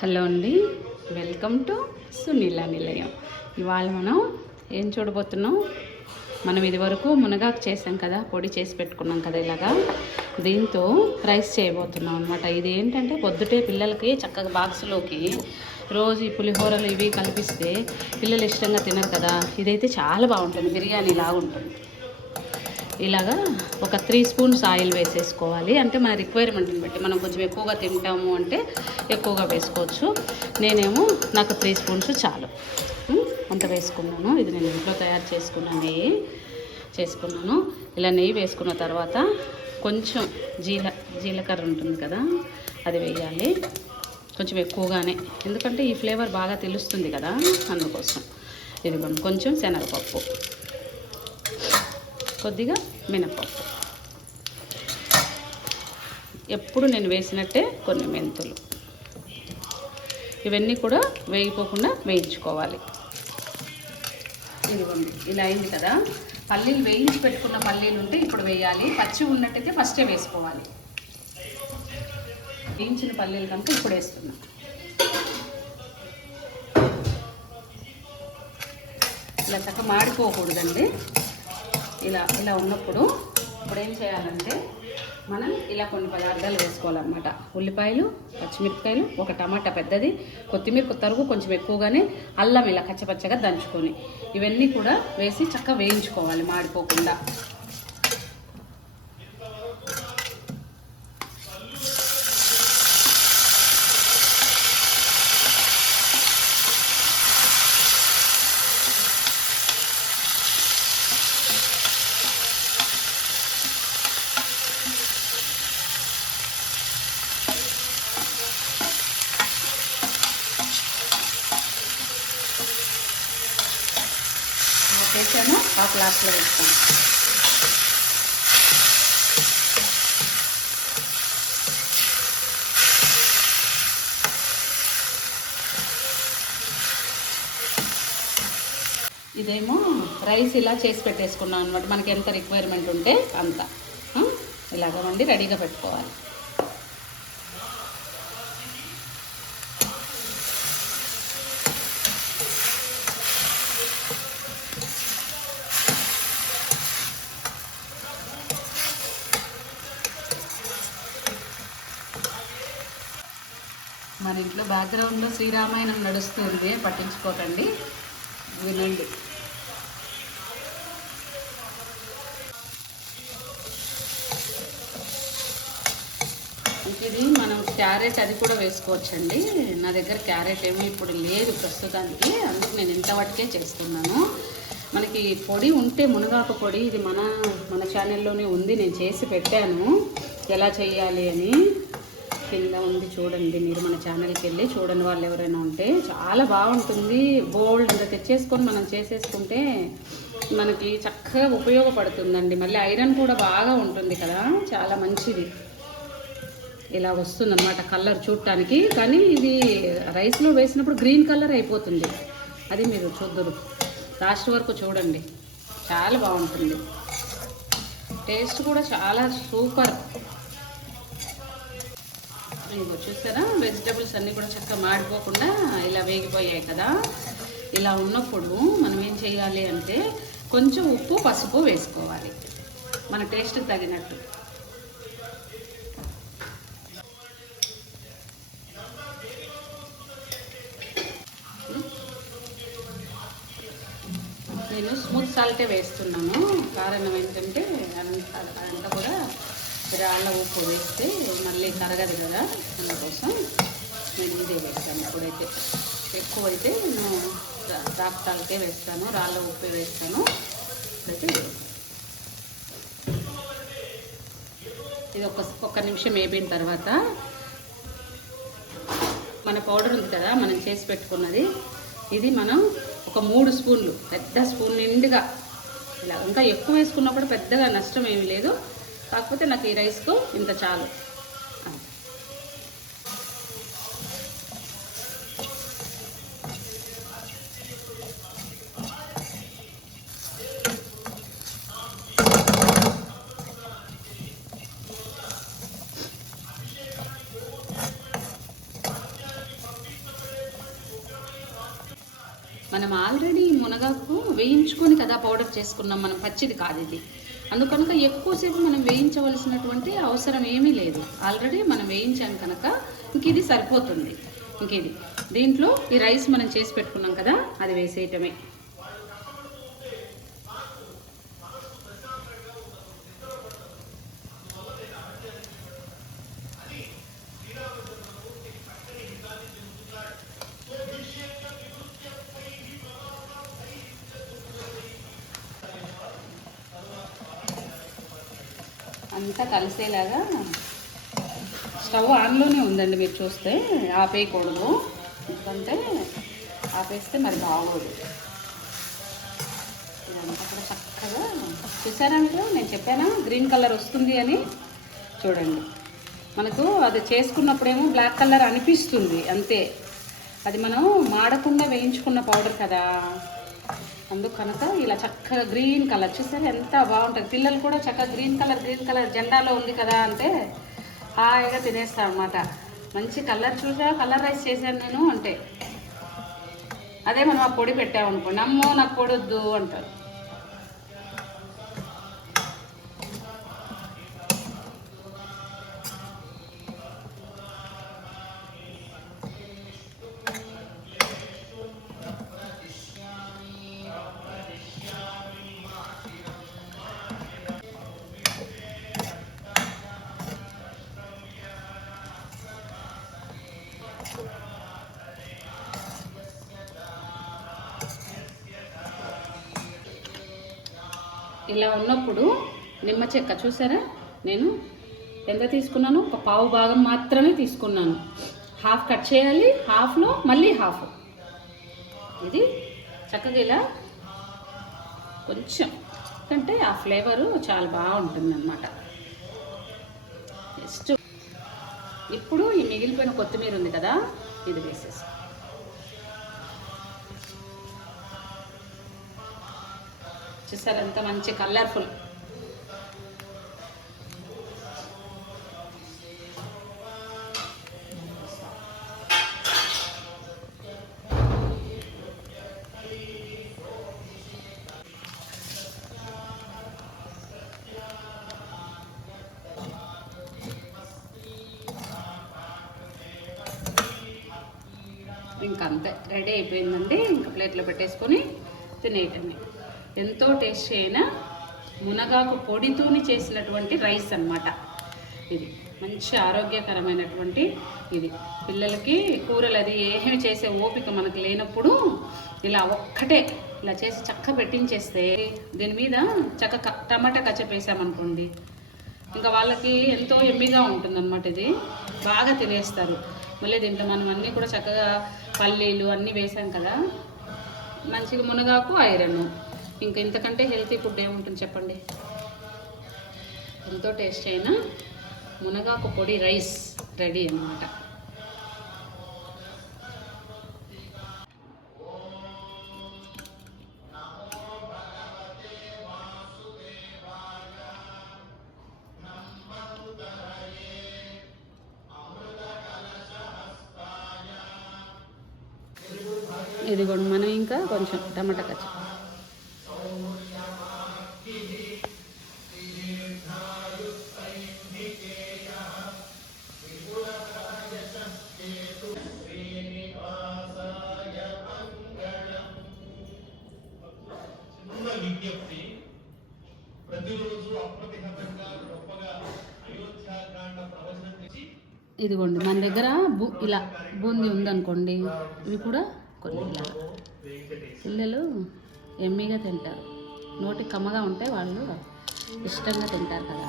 Hello అండి. Welcome to Sunila నిలయం. ఇవాళ మనం ఏం చూడబోతున్నాం? మనం ఇదివరకు మునగాకు చేసాం కదా పొడి చేసి పెట్టుకున్నాం కదా ఇలాగా. దీంతో రైస్ చేయబోతున్నాం అనమాట ఇది ఏంటంటే పొద్దుటే పిల్లలకి చక్కగా బాక్స్లోకి రోజు ఈ పులిహోరలు ఇవి కల్పిస్తే పిల్లలు ఇష్టంగా తినరు కదా. ఇదైతే చాలా బాగుంటుంది. బిర్యానీ లాగా ఉంటుంది. ఇలాగా ఒక త్రీ స్పూన్స్ ఆయిల్ వేసేసుకోవాలి. అంటే మన రిక్వైర్మెంట్ని బట్టి మనం కొంచెం ఎక్కువగా తింటాము అంటే ఎక్కువగా వేసుకోవచ్చు. నేనేమో నాకు త్రీ స్పూన్స్ చాలు. అంత వేసుకున్నాను. ఇది నేను ఇంట్లో తయారు చేసుకున్న నెయ్యి చేసుకున్నాను. ఇలా నెయ్యి వేసుకున్న తర్వాత కొంచెం జీల జీలకర్ర ఉంటుంది కదా అది వేయాలి. కొంచెం ఎక్కువగానే. ఎందుకంటే ఈ ఫ్లేవర్ బాగా తెలుస్తుంది కదా అందుకోసం. ఇదిగోండి కొంచెం శనగపప్పు. కొద్దిగా మినపప్పు. ఎప్పుడు నేను వేసినట్టే కొన్ని మెంతులు. ఇవన్నీ కూడా వేగిపోకుండా వేయించుకోవాలి. ఇదిగోండి ఇలా అయింది కదా. పల్లీలు వేయించి పెట్టుకున్న పల్లీలు ఉంటే ఇప్పుడు వేయాలి. పచ్చి ఉన్నట్టయితే ఫస్టే వేసుకోవాలి. వేయించిన పల్లీలు కనుక ఇప్పుడు వేస్తున్నా ఇలా చక్క మాడిపోకూడదండి. ఇలా ఇలా ఉన్నప్పుడు ఇప్పుడు ఏం చేయాలంటే మనం ఇలా కొన్ని పదార్థాలు వేసుకోవాలన్నమాట. ఉల్లిపాయలు పచ్చిమిరపకాయలు ఒక టమాటా పెద్దది కొత్తిమీర తరుగు కొంచెం ఎక్కువగానే అల్లం ఇలా కచ్చపచ్చగా దంచుకొని ఇవన్నీ కూడా వేసి చక్కగా వేయించుకోవాలి మాడిపోకుండా. ఇలా చేశాను. ఆ గ్లాస్లో వేస్తాను. ఇదేమో రైస్ ఇలా చేసి పెట్టేసుకున్నాం అనమాట మనకి ఎంత రిక్వైర్మెంట్ ఉంటే అంత. ఇలాగ వండి రెడీగా పెట్టుకోవాలి. మన ఇంట్లో బ్యాక్గ్రౌండ్లో శ్రీరామాయణం నడుస్తుంది పట్టించుకోకండి. వినండి. ఇది మనం క్యారెట్ అది కూడా వేసుకోవచ్చండి. నా దగ్గర క్యారెట్ ఏమి ఇప్పుడు లేదు ప్రస్తుతానికి. అందుకు నేను ఇంత వరకే చేస్తున్నాను. మనకి పొడి ఉంటే మునగాకు పొడి ఇది మన మన ఛానల్లోనే ఉంది. నేను చేసి పెట్టాను. ఎలా చేయాలి అని. కింద ఉంది చూడండి మీరు మన ఛానల్కి వెళ్ళి చూడని వాళ్ళు ఎవరైనా ఉంటే చాలా బాగుంటుంది. బోల్డ్ అంత తెచ్చేసుకొని మనం చేసేసుకుంటే మనకి చక్కగా ఉపయోగపడుతుందండి. మళ్ళీ ఐరన్ కూడా బాగా ఉంటుంది కదా చాలా మంచిది. ఇలా వస్తుందన్నమాట కలర్ చూడటానికి. కానీ ఇది రైస్లో వేసినప్పుడు గ్రీన్ కలర్ అయిపోతుంది. అది మీరు చూద్దరు. లాస్ట్ వరకు చూడండి. చాలా బాగుంటుంది. టేస్ట్ కూడా చాలా సూపర్ ఇంకో చూసారా? వెజిటబుల్స్ అన్నీ కూడా చక్కగా మాడిపోకుండా ఇలా వేగిపోయాయి కదా. ఇలా ఉన్నప్పుడు మనం ఏం చేయాలి అంటే కొంచెం ఉప్పు పసుపు వేసుకోవాలి. మన టేస్ట్ తగినట్టు. నేను స్మూత్ సాల్టే వేస్తున్నాను. కారణం ఏంటంటే అంత అదంతా కూడా రాళ్ళ ఉప్పు వేస్తే మళ్ళీ కరగదు కదా అందుకోసం నేను ఇదే వేస్తాను. ఇప్పుడైతే ఎక్కువైతే నేను రాక్తాలకే వేస్తాను రాళ్ళ ఉప్పు వేస్తాను. అయితే ఇది ఒక ఒక్క నిమిషం వేపిన తర్వాత మన పౌడర్ ఉంది కదా మనం చేసి పెట్టుకున్నది. ఇది మనం ఒక మూడు స్పూన్లు పెద్ద స్పూన్ నిండుగా. ఇలా ఇంకా ఎక్కువ వేసుకున్నా కూడా పెద్దగా నష్టం ఏమీ లేదు. కాకపోతే నాకు ఈ రైస్కు ఇంత చాలు. మనం ఆల్రెడీ మునగాకు వేయించుకొని కదా పౌడర్ చేసుకున్నాం. మనం పచ్చిది కాదు ఇది. అందుకనుక ఎక్కువసేపు మనం వేయించవలసినటువంటి అవసరం ఏమీ లేదు. ఆల్రెడీ మనం వేయించాం కనుక ఇంక ఇది సరిపోతుంది. ఇంక ఇది. దీంట్లో ఈ రైస్ మనం చేసి పెట్టుకున్నాం కదా అది వేసేయటమే. అంతా కలిసేలాగా స్టవ్ ఆన్లోనే ఉందండి మీరు చూస్తే ఆపేయకూడదు. ఎందుకంటే ఆపేస్తే మరి బాగోదు. ఇదంతా కూడా చక్కగా చూసారా మీరు? నేను చెప్పానా? గ్రీన్ కలర్ వస్తుంది అని? చూడండి. మనకు అది చేసుకున్నప్పుడేమో బ్లాక్ కలర్ అనిపిస్తుంది అంతే. అది మనం మాడకుండా వేయించుకున్న పౌడర్ కదా. అందుకు కనుక ఇలా చక్కగా గ్రీన్ కలర్. చూసారా ఎంత బాగుంటుంది. పిల్లలు కూడా చక్కగా గ్రీన్ కలర్ గ్రీన్ కలర్ జెండాలో ఉంది కదా అంటే హాయిగా తినేస్తాను అనమాట మంచి కలర్ చూసా కలర్ రైస్ చేశాను నేను అంటే. అదే మనం ఆ పొడి పెట్టామనుకోండి. అమ్మో నాకు పొడొద్దు అంటారు. ఇలా ఉన్నప్పుడు నిమ్మ చెక్క చూసారా? నేను ఎంత తీసుకున్నాను? ఒక పావు భాగం మాత్రమే తీసుకున్నాను. హాఫ్ కట్ చేయాలి హాఫ్లో మళ్ళీ హాఫ్. ఇది చక్కగా ఇలా కొంచెం ఎందుకంటే ఆ ఫ్లేవరు చాలా బాగుంటుంది అనమాట నెక్స్ట్ ఇప్పుడు ఈ మిగిలిపోయిన కొత్తిమీర ఉంది కదా ఇది వేసేసి. చూసారు ఎంత మంచి కలర్ఫుల్ ఇంకంతే రెడీ అయిపోయిందండి. ఇంకా ప్లేట్లో పెట్టేసుకొని తినేయటమే. ఎంతో టేస్టీ అయిన మునగాకు పొడితోని చేసినటువంటి రైస్ అన్నమాట. ఇది మంచి ఆరోగ్యకరమైనటువంటి ఇది. పిల్లలకి కూరలు అది ఏమి చేసే ఓపిక మనకు లేనప్పుడు ఇలా ఒక్కటే ఇలా చేసి చక్క పెట్టించేస్తే దీని మీద చక్క టమాటా కచ్చప్ వేసామనుకోండి ఇంకా వాళ్ళకి ఎంతో ఎమ్మిగా ఉంటుందన్నమాట ఇది. బాగా తినేస్తారు. మళ్ళీ దీంట్లో మనం అన్నీ కూడా చక్కగా పల్లీలు అన్నీ వేసాం కదా మంచిగా మునగాకు ఐరన్. ఇంకా ఇంతకంటే హెల్తీ ఫుడ్ ఏముంటుంది చెప్పండి? ఎంతో టేస్ట్ అయిన మునగాకు పొడి రైస్ రెడీ అన్నమాట. కూడా మనం ఇంకా కొంచెం టమాటా కచ్చి. ఇదిగోండి మన దగ్గర బూ ఇలా బూందీ ఉందనుకోండి ఇవి కూడా కొన్ని ఇలా పిల్లలు ఎమ్మీగా తింటారు. నోటి కమ్మగా ఉంటే వాళ్ళు ఇష్టంగా తింటారు కదా.